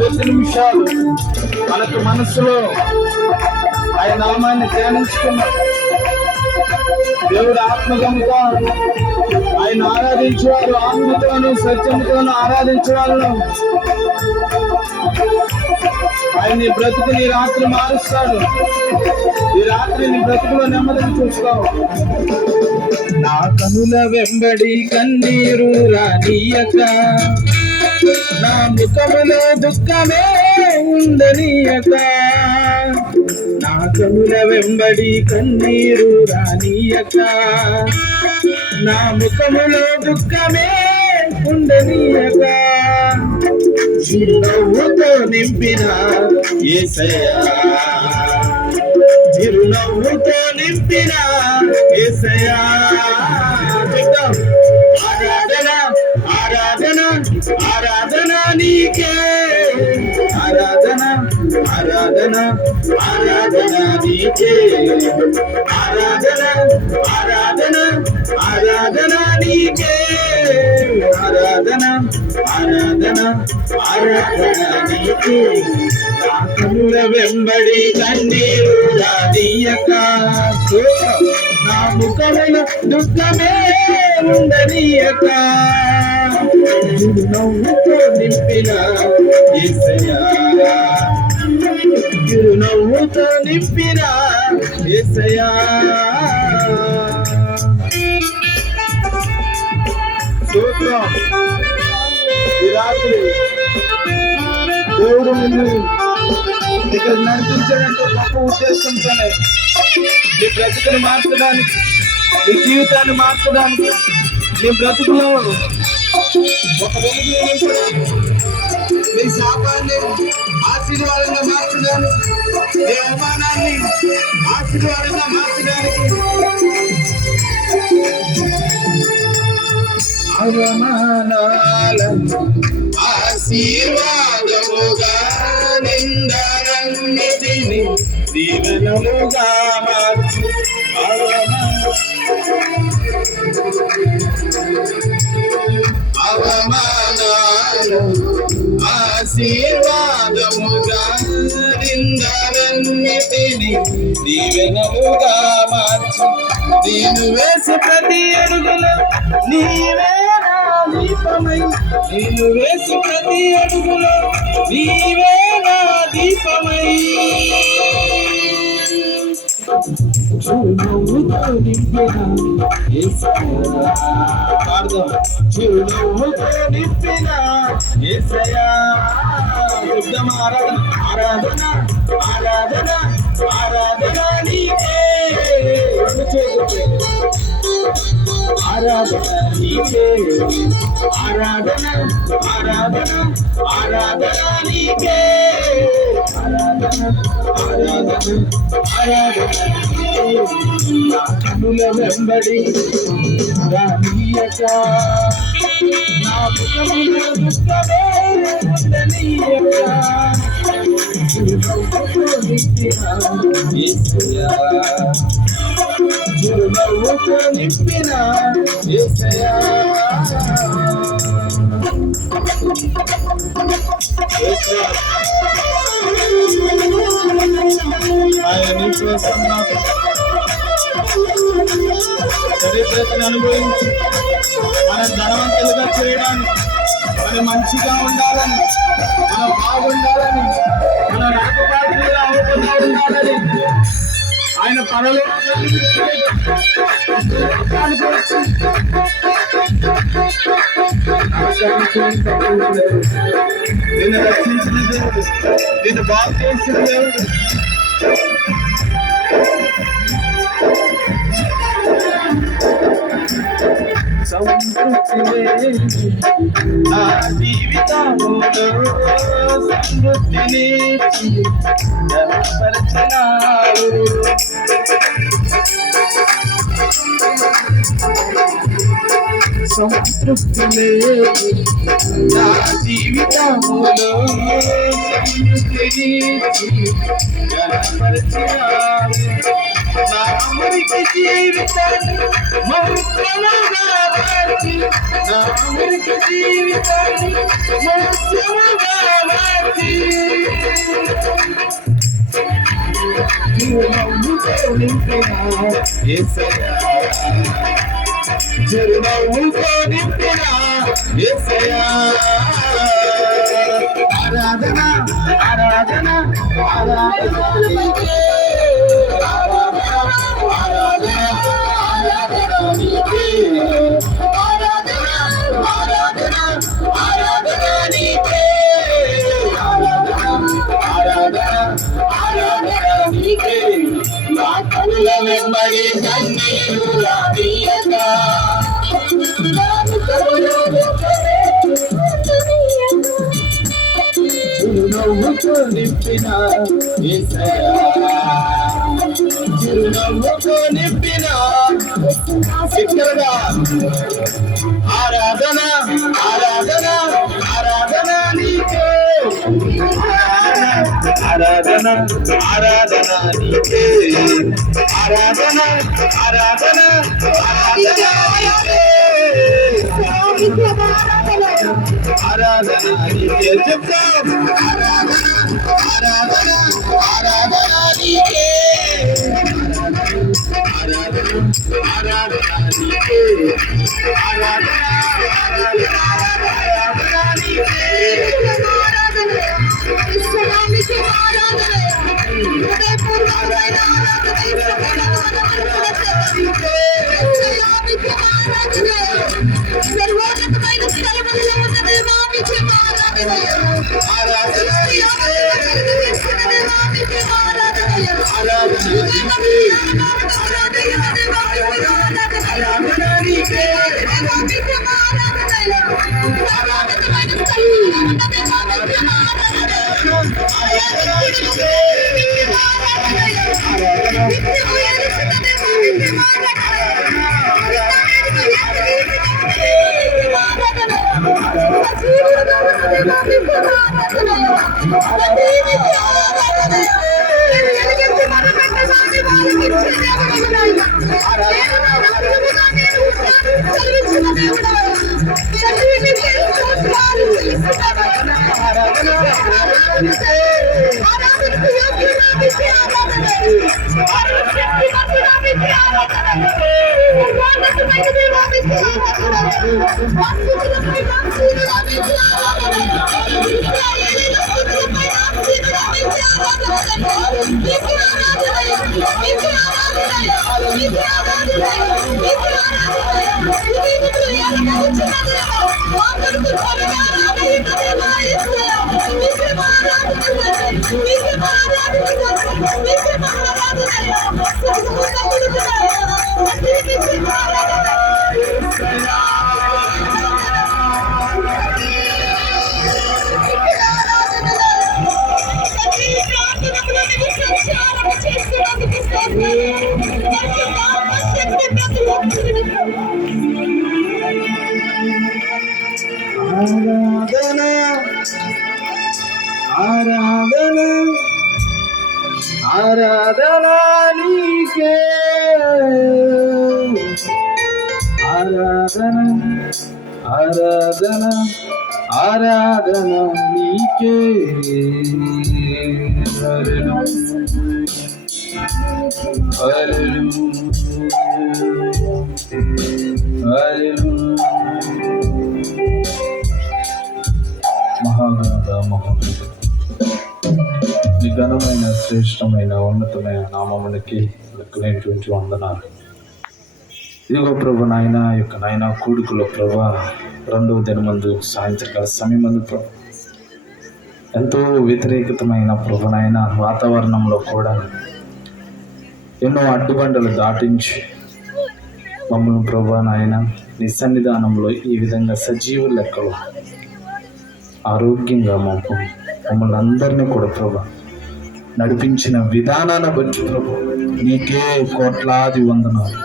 కొద్ది నిమిషాలు మనకు మనసులో ఆయన నామాన్ని ధ్యానించుకున్నాం. దేవుడు ఆత్మగముగా ఆయన ఆరాధించేవారు, ఆత్మతోను సత్యంతోను ఆరాధించేవాళ్ళు ఆయన నీ బ్రతుకుని రాత్రి మారుస్తాడు. ఈ రాత్రి నీ బ్రతుకులో నెమ్మదిని చూస్తావు. నా కనుల వెంబడి కన్నీరు రానీయక, నా ముఖములో దుఃఖమే ఉండనీయక, నా కనుల వెంబడి కన్నీరు రానీయక, నా ముఖములో దుఃఖమే ఉండనీయక, చిరునవ్వుతో నింపిన యేసయ్యా, చిరునవ్వుతో నింపిన యేసయ్యా. ఆరాధన ఆరాధన ఆరాధన నీకే, ఆరాధన ఆరాధన ఆరాధన నీకే, ఆరాధన ఆరాధన ఆరాధన నీకే, ఆరాధన ఆరాధన ఆరాధన నీకే. నా కనుల వెంబడి కన్నీరు రానీయక, నా ముఖముల దుఃఖమే ఉండనీయక, చిరునవ్వుతో నింపిన యేసయ్యా, చిరునవ్వుతో నింపిన యేసయ్యా. స్తోత్రం. ఈ రాత్రి దేవుడు నిన్ను ఇక్కడ నడిపించాడంటే గొప్ప ఉద్దేశంతోనే, నీ బ్రతుకుని మార్చడానికి, నీ జీవితాన్ని మార్చడానికి, నీ బ్రతుకులో ఒక వెలుగుని నింపడానికి, నీ శాపాన్ని ఆశీర్వాదంగా మార్చడానికి, నీ అవమానాన్ని ఆశీర్వాదంగా మార్చడానికి, అవమానాలను ఆశీర్వాదముగా, నిందలన్నిటిని దీవెనలుగా మార్చు. అవమానాలను ఆశీర్వాదముగా, నిందలన్నిటిని దీవెనలుగా మార్చు. నేను వేసే ప్రతి అడుగులో నీవే నా దీపమై, నేను వేసే ప్రతి అడుగులో నీవే నా దీపమై, చిరునవ్వుతో నింపిన యేసయ్యా, చిరునవ్వుతో నింపిన యేసయ్యా. ఆరాధన ఆరాధన ఆరాధన ఆరాధన నీకే, ఆరాధన నీకే, ఆరాధన ఆరాధన ఆరాధన నీకే, ఆరాధన ఆరాధన ఆరాధన నీకే. నా కనుల వెంబడి రానీయక, నా ముఖములో దుఃఖమే ఉండనీయక, చిరునవ్వుతో నింపిన యేసయ్యా, చిరునవ్వుతో నింపిన యేసయ్యా. ఆయన కోసం నాకు చరిత్రను అనుభవించి మన ధనవంతులుగా చేయడానికి, మన మంచిగా ఉండాలని, మన బాగుండాలని, మన రాకపాటుగా అవ్వకుండా ఉండాలని ఆయన పరలోకానికి వచ్చి నిన్ను రక్షించిన దేవుడు, నిన్ను బాగు చేసిన దేవుడు. నా జీవితంలో సమృద్ధిని జనపరచనారు, సంతృప్తిలే నా జీవితంలో సమృద్ధిని జనపరచనారు. నా అమరికి జీవితాన్ని మౌనముగా మార్చి, నా అమరికి జీవితాన్ని మౌనముగా చిరునవ్వుతో నింపిన యేసయ్యా, చిరునవ్వుతో నింపిన యేసయ్యా. ఆరాధన ఆరాధన ఆరాధన నీకే, ఆరాధన ఆరాధన ఆరాధన నీకే, ఆరాధన ఆరాధన ఆరాధన నీకే, ఆరాధన ఆరాధన ఆరాధన నీకే. నా కనుల వెంబడి కన్నీరు రానీయగా, చిరునవ్వుతో నింపిన యేసయ్యా, చిరునవ్వుతో నింపిన ఆరాధన ఆరాధన ఆరాధన నీకే, ఆరాధన ఆరాధన నీకే, ఆరాధన ఆరాధన ఆరాధన నీకే, ఆరాధన నీకే. చెప్తాం ఆరాధన ఆరాధన ఆరాధన నీకే, ఆరాధన ఆరాధన నీకే, ఆరాధన ఆరాధన ఆరాధన నీకే. సర్వోన్నతమైన స్థలములలో ఉన్న దేవానికి ఆరాధన, ఆరాధన ఆరాధన ఆరాధన నీకే, ఆరాధన ఆరాధన ఆరాధన నీకే. మహాగణుడ మహోన్నతుడా, నీ ఘనమైన శ్రేష్టమైన ఉన్నతమైన నామమునికి లెక్కలేనటువంటి వందనాలు. ఇదిగో ప్రభు నాయన యొక్క నాయన కూడుకులో ప్రభు రెండవ దినమందు సాయంత్రకాల సమయమందు ప్రభు ఎంతో వ్యతిరేకతమైన ప్రభు నాయన వాతావరణంలో కూడా ఎన్నో అడ్డుబండలు దాటించి మమ్మల్ని ప్రభు నాయన నీ సన్నిధానంలో ఈ విధంగా సజీవ లెక్కలు ఆరోగ్యంగా మమ్మల్ని అందరినీ కూడా ప్రభు నడిపించిన విధానాన్ని బట్టి ప్రభు నీకే కోట్లాది వందనాలు.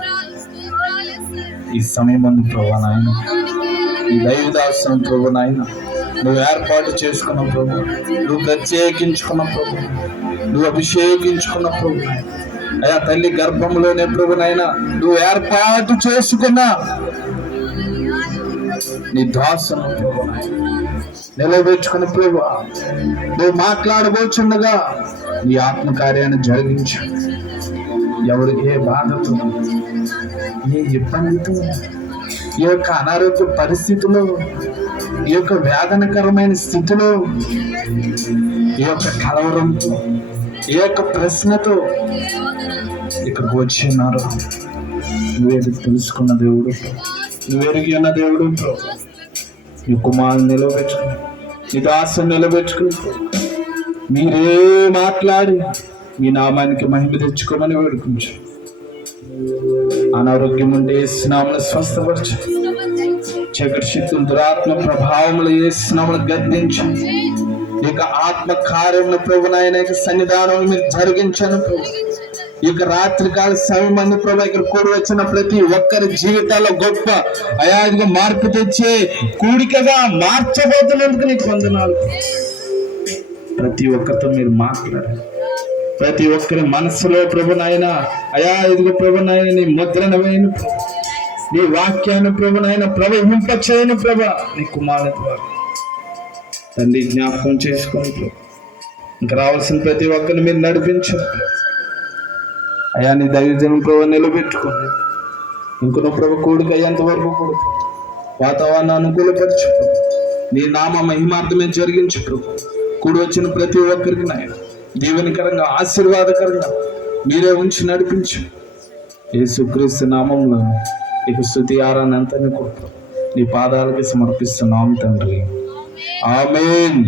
ఈ సమయమందు ప్రభు నాయన ఈ దైవదాసం ప్రభు నాయన నువ్వు ఏర్పాటు చేసుకున్న ప్రభు, నువ్వు ప్రత్యేకించుకున్న ప్రభు, నువ్వు అభిషేకించుకున్న ప్రభు అయా తల్లి గర్భంలోనే ప్రభు నాయన నువ్వు ఏర్పాటు చేసుకున్న నీ దాసను ప్రభు నాయన నిలబెట్టుకుని ప్రభు నువ్వు మాట్లాడబోచుండగా నీ ఆత్మకార్యాన్ని జరిగించు. ఎవరికి ఏ బాధతో, ఏ ఇబ్బందితో, ఈ యొక్క అనారోగ్య పరిస్థితిలో, ఈ యొక్క వేదనకరమైన స్థితిలో, ఈ యొక్క కలవరంతో, ఈ యొక్క ప్రశ్నతో ఇక్కడికి వచ్చి ఉన్నారు. నువ్వేది తెలుసుకున్న దేవుడు, నువ్వెరిగి ఉన్న దేవుడు. నీ కుమారుని నిలబెట్టుకుని, నీ దాసుని నిలబెట్టుకుని మీరే మాట్లాడి మీ నామానికి మహిమ తెచ్చుకోమని వేడుకుంచు. అనారోగ్యం ఉంటే యేసునామములో స్వస్థపరచు. చీకటి శక్తులు, దురాత్మ ప్రభావములు యేసునామములో గద్దించు. ఇక ఆత్మ కార్యములు ప్రభు నాయన సన్నిధానం మీరు జరిగించను ప్రభు. ఇక రాత్రికాల సమయం ప్రభు ఇక్కడ కూడి వచ్చిన ప్రతి ఒక్కరి జీవితాల్లో గొప్ప అయాదిగా మార్పు తెచ్చే కూడికగా మార్చబోతున్నందుకు నీకు వందనాలు. ప్రతి ఒక్కరితో మీరు మాట్లాడారు. ప్రతి ఒక్కరి మనసులో ప్రభు నాయన అయా ఇదిగో ప్రభు నాయన నీ ముద్రణమైన నీ వాక్యాన్ని ప్రభు నాయన ప్రవహింపచేయని ప్రభు నీ కుమారుని ద్వారా తండ్రి జ్ఞాపకం చేసుకుని ప్రభు ఇంకా రావాల్సిన ప్రతి ఒక్కరిని మీరు నడిపించారు. అయా నీ దైవజనం ప్రభు నిలబెట్టుకోండి. ఇంకొన ప్రభు కూడిక అయ్యేంత వరకు కూడా వాతావరణం అనుకూలపరచు. నీ నామ మహిమార్థమే జరిగించు ప్రభు. కూడి వచ్చిన ప్రతి ఒక్కరికి నాయన దీవెనకరంగా, ఆశీర్వాదకరంగా మీరే ఉంచి నడిపించు. యేసుక్రీస్తు నామంలో ఇక స్తుతి ఆరాధన అంతా నీ పాదాలకి సమర్పిస్తున్నాం తండ్రి. ఆమేన్.